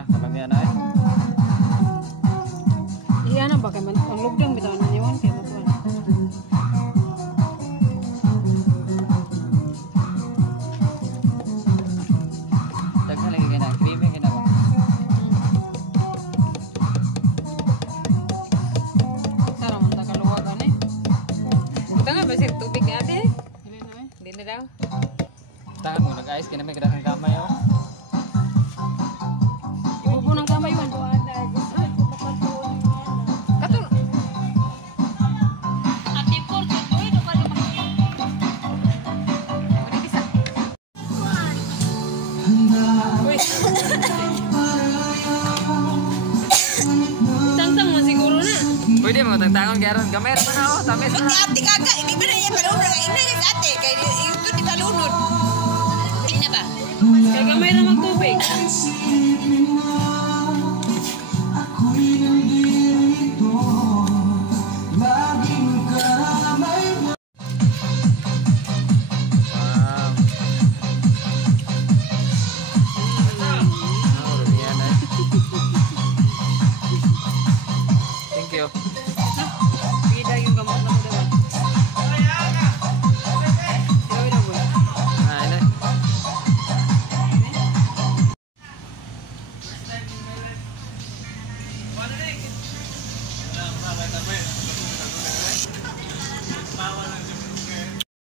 na, kalamihan na eh. Iya na ba kay ang lugdang bitaw na niwan kay mo kuan. Daghan lagi kina, creamy kina ba? Sara man ta kaluwagan eh. Buta nga ba sir tubig ni ate? Dili na eh. Hindi na daw. Tangan mo nag-ice kina may kadang kamay oh. Ibubo ng kamay man. Katong Ati por tutoy do ka lumaki. Muna bisa. Uy. Tangtang man siguro na. Pwede mo tagtangon karon gamay ra na oh, tamis na. Ate kaka, hindi ba na niya palunod? Ina niya ate, kaya ito di palunod. Ina ba? Kay gamay ra magtubig. Wow. Oh, yan eh. Thank you. Bida yung gamot na ko daw. Ilaw na boy. Ah, ina.